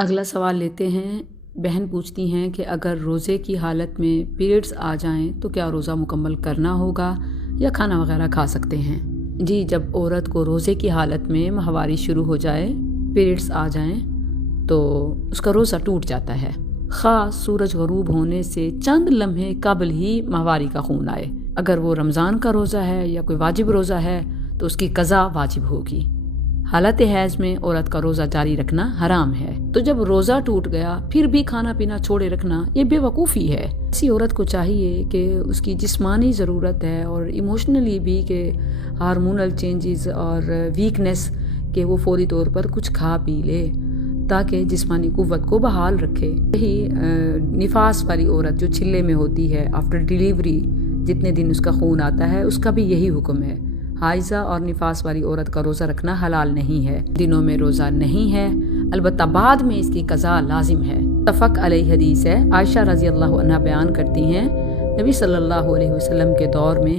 اگلا سوال لیتے ہیں۔ بہن پوچھتی ہیں کہ اگر روزے کی حالت میں پیریڈز آ جائیں تو کیا روزہ مکمل کرنا ہوگا یا کھانا وغیرہ کھا سکتے ہیں؟ جی، جب عورت کو روزے کی حالت میں ماہواری شروع ہو جائے، پیریڈز آ جائیں تو اس کا روزہ ٹوٹ جاتا ہے، خاص سورج غروب ہونے سے چند لمحے قبل ہی ماہواری کا خون آئے۔ اگر وہ رمضان کا روزہ ہے یا کوئی واجب روزہ ہے تو اس کی قضا واجب ہوگی۔ حالت حیض میں عورت کا روزہ جاری رکھنا حرام ہے، تو جب روزہ ٹوٹ گیا پھر بھی کھانا پینا چھوڑے رکھنا یہ بے وقوفی ہے۔ ایسی عورت کو چاہیے کہ اس کی جسمانی ضرورت ہے اور ایموشنلی بھی کہ ہارمونل چینجز اور ویکنس کہ وہ فوری طور پر کچھ کھا پی لے تاکہ جسمانی قوت کو بحال رکھے۔ یہی نفاس والی عورت جو چھلے میں ہوتی ہے آفٹر ڈیلیوری، جتنے دن اس کا خون آتا ہے، اس کا بھی یہی حکم ہے۔ حائضہ اور نفاس والی عورت کا روزہ رکھنا حلال نہیں ہے، دنوں میں روزہ نہیں ہے، البتہ بعد میں اس کی قضا لازم ہے۔ متفق علیہ حدیث ہے، عائشہ رضی اللہ عنہ بیان کرتی ہیں، نبی صلی اللہ علیہ وسلم کے دور میں